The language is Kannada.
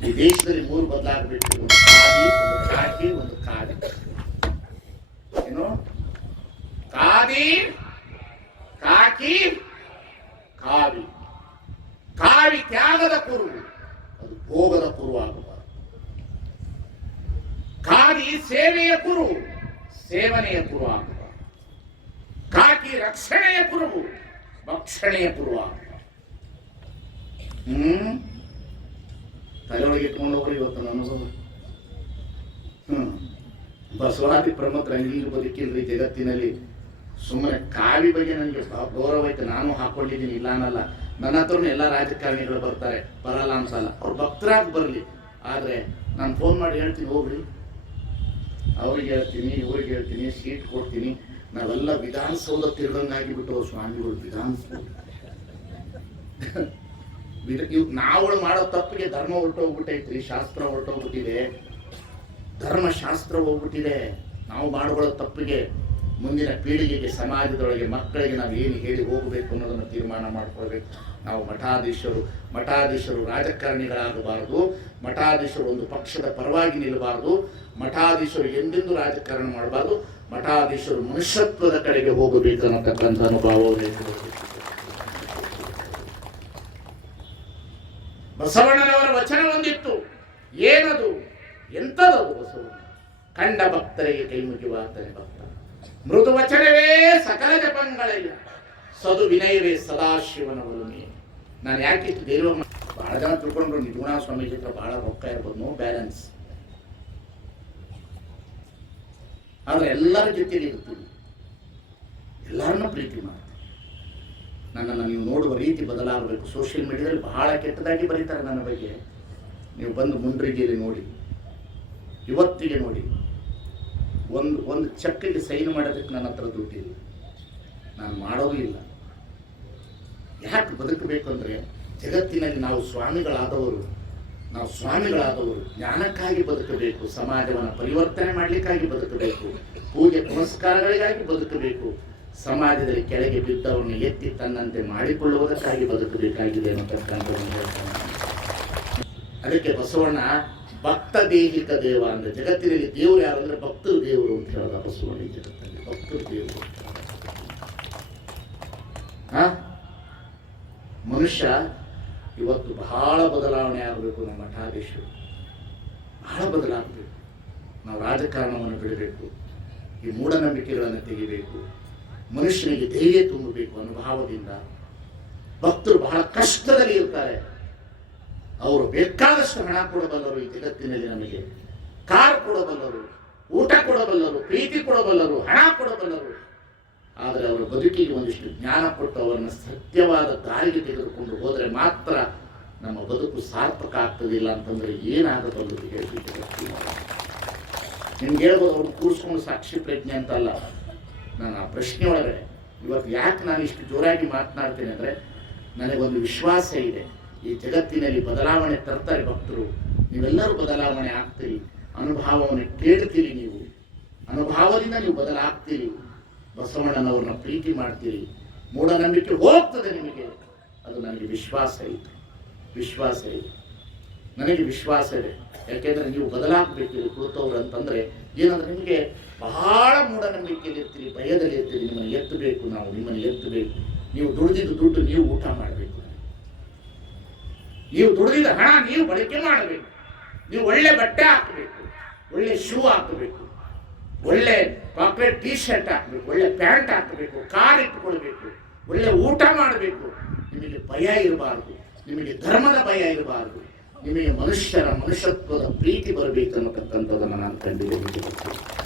ಈ ದೇಶದಲ್ಲಿ ಮೂರು ಬದಲಾಗಬೇಕು ಒಂದು ಖಾದಿ ಒಂದು ಕಾಕಿ, ಒಂದು ಏನು? ಕಾದಿ ಕಾಕಿ ಕಾವಿ ಕಾವಿ ತ್ಯಾಗದ ಕುರು ಅದು ಭೋಗದ ಕುರು ಆಗಬಾರದು. ಕಾದಿ ಸೇವೆಯ ಕುರು ಸೇವನೆಯ ಕುರು ಆಗಬಾರದು. ಕಾಕಿ ರಕ್ಷಣೆಯ ಕುರು ಭಕ್ಷಣೆಯ ಕುರು ಆಗಬಾರದು. ತಲೆಯೊಳಗೆ ಇಟ್ಕೊಂಡು ಹೋಗ್ರಿ ಇವತ್ತು ನಮ್ಮ ಹ್ಞೂ ಬಸವಾದಿ ಪ್ರಮುಖರ ಹಿಂಗೆ ಬದುಕಿಲ್ರಿ ಜಗತ್ತಿನಲ್ಲಿ. ಸುಮ್ಮನೆ ಕಾವಿ ಬಗ್ಗೆ ನನಗೆ ಗೌರವ ಐತೆ. ನಾನು ಹಾಕೊಂಡಿದ್ದೀನಿ, ಇಲ್ಲ ಅನ್ನಲ್ಲ. ನನ್ನ ಹತ್ರನೂ ಎಲ್ಲ ರಾಜಕಾರಣಿಗಳು ಬರ್ತಾರೆ. ಬರಲ್ಲ ಅನ್ಸಲ್ಲ. ಅವ್ರು ಭಕ್ತರಾಗಿ ಬರಲಿ. ಆದರೆ ನಾನು ಫೋನ್ ಮಾಡಿ ಹೇಳ್ತೀನಿ, ಹೋಗ್ರಿ. ಅವ್ರಿಗೆ ಹೇಳ್ತೀನಿ, ಇವ್ರಿಗೆ ಹೇಳ್ತೀನಿ ಸೀಟ್ ಕೊಡ್ತೀನಿ. ನಾವೆಲ್ಲ ವಿಧಾನಸೌಧ ತಿರ್ಗಂಗಾಗಿ ಬಿಟ್ಟು ಸ್ವಾಮಿಗಳು, ವಿಧಾನಸೌಧ. ವಿಧ- ಇವ್ ನಾವುಗಳು ಮಾಡೋ ತಪ್ಪಿಗೆ ಧರ್ಮ ಹೊರಟೋಗ್ಬಿಟ್ಟೈತ್ರಿ ಶಾಸ್ತ್ರ ಹೊರಟೋಗ್ಬಿಟ್ಟಿದೆ ಧರ್ಮಶಾಸ್ತ್ರ ಹೋಗ್ಬಿಟ್ಟಿದೆ. ನಾವು ಮಾಡ್ಕೊಳ್ಳೋ ತಪ್ಪಿಗೆ ಮುಂದಿನ ಪೀಳಿಗೆಗೆ, ಸಮಾಜದೊಳಗೆ, ಮಕ್ಕಳಿಗೆ ನಾವು ಏನು ಹೇಳಿ ಹೋಗಬೇಕು ಅನ್ನೋದನ್ನು ತೀರ್ಮಾನ ಮಾಡ್ಕೊಳ್ಬೇಕು. ನಾವು ಮಠಾಧೀಶರು ಮಠಾಧೀಶರು ರಾಜಕಾರಣಿಗಳಾಗಬಾರದು, ಮಠಾಧೀಶರು ಒಂದು ಪಕ್ಷದ ಪರವಾಗಿ ನಿಲ್ಲಬಾರದು ಮಠಾಧೀಶರು ಎಂದೆಂದು ರಾಜಕಾರಣ ಮಾಡಬಾರದು, ಮಠಾಧೀಶರು ಮನುಷ್ಯತ್ವದ ಕಡೆಗೆ ಹೋಗಬೇಕು ಅನ್ನತಕ್ಕಂಥ ಅನುಭವವನ್ನು ಇಟ್ಕೊಳ್ಬೇಕು. ಬಸವಣ್ಣನವರ ವಚನ ಒಂದಿತ್ತು. ಏನದು? ಎಂಥದದು ಬಸವಣ್ಣ? ಕಂಡ ಭಕ್ತರಿಗೆ ಕೈ ಮುಗಿವಾತನೆ ಭಕ್ತ. ಮೃದು ವಚನವೇ ಸಕಲ ಜಪಂಗಳಿಲ್ಲ ಸದು ವಿನಯವೇ ಸದಾಶಿವನ ಒಲುಮೆ ನಾನು ಯಾಕಿತ್ತು ದೇವ ಬಹಳ ಜನ ತಿಳ್ಕೊಂಡ್ರು ನಿಜಗುಣ ಸ್ವಾಮೀಜಿ ಹತ್ರ ಬಹಳ ರೊಕ್ಕ ಇರ್ಬೋದು ನೋ ಬ್ಯಾಲೆನ್ಸ್ ಆದ್ರೆ ಎಲ್ಲರ ಜೊತೆಗೆ ಇರ್ತೀವಿ. ಎಲ್ಲರನ್ನ ಪ್ರೀತಿ ಮಾಡ್ತೀವಿ. ನನ್ನನ್ನು ನೀವು ನೋಡುವ ರೀತಿ ಬದಲಾಗಬೇಕು. ಸೋಷಿಯಲ್ ಮೀಡಿಯಾದಲ್ಲಿ ಬಹಳ ಕೆಟ್ಟದಾಗಿ ಬರೀತಾರೆ ನನ್ನ ಬಗ್ಗೆ. ನೀವು ಬಂದು ಮುಂಡ್ರಿಗೆಯಲ್ಲಿ ನೋಡಿ. ಇವತ್ತಿಗೆ ನೋಡಿ. ಒಂದು ಒಂದು ಚೆಕ್ಕಿಗೆ ಸೈನ್ ಮಾಡೋದಕ್ಕೆ ನನ್ನ ಹತ್ರ ದುಡ್ಡಿಲ್ಲ. ನಾನು ಮಾಡೋದು ಇಲ್ಲ. ಯಾಕೆ ಬದುಕಬೇಕು ಅಂದರೆ ಜಗತ್ತಿನಲ್ಲಿ ನಾವು ಸ್ವಾಮಿಗಳಾದವರು ನಾವು ಸ್ವಾಮಿಗಳಾದವರು ಜ್ಞಾನಕ್ಕಾಗಿ ಬದುಕಬೇಕು, ಸಮಾಜವನ್ನು ಪರಿವರ್ತನೆ ಮಾಡಲಿಕ್ಕಾಗಿ ಬದುಕಬೇಕು, ಪೂಜೆ ಪುನಸ್ಕಾರಗಳಿಗಾಗಿ ಬದುಕಬೇಕು ಸಮಾಜದಲ್ಲಿ ಕೆಳಗೆ ಬಿದ್ದವನ್ನು ಎತ್ತಿ ತನ್ನಂತೆ ಮಾಡಿಕೊಳ್ಳುವುದಕ್ಕಾಗಿ ಬದುಕಬೇಕಾಗಿದೆ ಅನ್ನತಕ್ಕಂಥ ಅದಕ್ಕೆ ಬಸವಣ್ಣ ಭಕ್ತ ದೇಹಿಕ ದೇವ ಅಂದ್ರೆ ಜಗತ್ತಿನಲ್ಲಿ ದೇವರು ಯಾರು ಅಂದ್ರೆ ಭಕ್ತರು ದೇವರು ಅಂತ ಹೇಳೋದ ಬಸವಣ್ಣ ಜಗತ್ತಲ್ಲಿ. ಭಕ್ತರು ದೇವರು ಮನುಷ್ಯ ಇವತ್ತು ಬಹಳ ಬದಲಾವಣೆ ಆಗಬೇಕು ನಮ್ಮ ಮಠಾಧೀಶರು. ಬಹಳ ಬದಲಾಗಬೇಕು. ನಾವು ರಾಜಕಾರಣವನ್ನು ಬಿಡಬೇಕು. ಈ ಮೂಢನಂಬಿಕೆಗಳನ್ನು ತೆಗಿಬೇಕು. ಮನುಷ್ಯನಿಗೆ ಧೈರ್ಯ ತುಂಬಬೇಕು ಅನುಭಾವದಿಂದ ಭಕ್ತರು ಬಹಳ ಕಷ್ಟದಲ್ಲಿ ಇರ್ತಾರೆ. ಅವರು ಬೇಕಾದಷ್ಟು ಹಣ ಕೊಡಬಲ್ಲರು ಈ ಜಗತ್ತಿನಲ್ಲಿ ನಮಗೆ. ಕಾರ್ ಕೊಡಬಲ್ಲರು, ಊಟ ಕೊಡಬಲ್ಲರು, ಪ್ರೀತಿ ಕೊಡಬಲ್ಲರು, ಹಣ ಕೊಡಬಲ್ಲರು. ಆದರೆ ಅವರ ಬದುಕಿಗೆ ಒಂದಿಷ್ಟು ಜ್ಞಾನ ಕೊಟ್ಟು ಅವರನ್ನು ಸತ್ಯವಾದ ದಾರಿಗೆ ತೆಗೆದುಕೊಂಡು ಹೋದರೆ ಮಾತ್ರ ನಮ್ಮ ಬದುಕು ಸಾರ್ಥಕ ಆಗ್ತದಿಲ್ಲ ಅಂತಂದ್ರೆ ಏನಾಗಬಲ್ಲದು ಹೇಳ್ತಿದ್ದೆ ನಿಮ್ಗೆ ಹೇಳ್ಬೋದು ಅವ್ರನ್ನ ಕೂರಿಸ್ಕೊಂಡು ಸಾಕ್ಷಿ ಪ್ರಜ್ಞೆ ಅಂತ ಅಲ್ಲ ನಾನು ಆ ಪ್ರಶ್ನೆ ಒಳಗಡೆ. ಇವತ್ತು ಯಾಕೆ ನಾನು ಇಷ್ಟು ಜೋರಾಗಿ ಮಾತನಾಡ್ತೇನೆ ಅಂದರೆ ನನಗೊಂದು ವಿಶ್ವಾಸ ಇದೆ. ಈ ಜಗತ್ತಿನಲ್ಲಿ ಬದಲಾವಣೆ ತರ್ತಾರೆ ಭಕ್ತರು. ನೀವೆಲ್ಲರೂ ಬದಲಾವಣೆ ಆಗ್ತೀರಿ. ಅನುಭವವನ್ನು ಕೇಳ್ತೀರಿ ನೀವು. ಅನುಭವದಿಂದ ನೀವು ಬದಲಾಗ್ತೀರಿ. ಬಸವಣ್ಣನವ್ರನ್ನ ಪ್ರೀತಿ ಮಾಡ್ತೀರಿ. ಮೂಢನಂಬಿಕೆ ಹೋಗ್ತದೆ ನಿಮಗೆ. ಅದು ನನಗೆ ವಿಶ್ವಾಸ ಇದೆ. ವಿಶ್ವಾಸ ಇದೆ. ನನಗೆ ವಿಶ್ವಾಸ ಇದೆ. ಯಾಕೆಂದ್ರೆ ನೀವು ಬದಲಾಗಬೇಕು ಇಲ್ಲಿ ಕುಳಿತವ್ರು ಅಂತಂದ್ರೆ ಏನಂದ್ರೆ ನಿಮಗೆ ಬಹಳ ಮೂಢನಂಬಿಕೆಯಲ್ಲಿ ಇರ್ತೀರಿ, ಭಯದಲ್ಲಿ ಇರ್ತೀರಿ, ನಿಮ್ಮನ್ನು ಎತ್ತಬೇಕು ನಾವು, ನಿಮ್ಮನ್ನು ಎತ್ತಬೇಕು. ನೀವು ದುಡಿದಿದ್ದು ದುಡ್ಡು ನೀವು ಊಟ ಮಾಡಬೇಕು. ನೀವು ದುಡಿದಿದ್ದ ಹಣ ನೀವು ಬಳಕೆ ಮಾಡಬೇಕು ನೀವು ಒಳ್ಳೆ ಬಟ್ಟೆ ಹಾಕಬೇಕು, ಒಳ್ಳೆ ಶೂ ಹಾಕಬೇಕು, ಒಳ್ಳೆ ಪಾಕೆಟ್ ಟೀ ಶರ್ಟ್ ಹಾಕಬೇಕು, ಒಳ್ಳೆ ಪ್ಯಾಂಟ್ ಹಾಕಬೇಕು ಕಾರ್ ಇಟ್ಕೊಳ್ಬೇಕು, ಒಳ್ಳೆ ಊಟ ಮಾಡಬೇಕು. ನಿಮಗೆ ಭಯ ಇರಬಾರ್ದು, ನಿಮಗೆ ಧರ್ಮದ ಭಯ ಇರಬಾರ್ದು. ನಿಮಗೆ ಮನುಷ್ಯರ ಮನುಷ್ಯತ್ವದ ಪ್ರೀತಿ ಬರಬೇಕು ಅನ್ನತಕ್ಕಂಥದ್ದನ್ನು ನಾನು ಕಂಡಿದ್ದೇನೆ.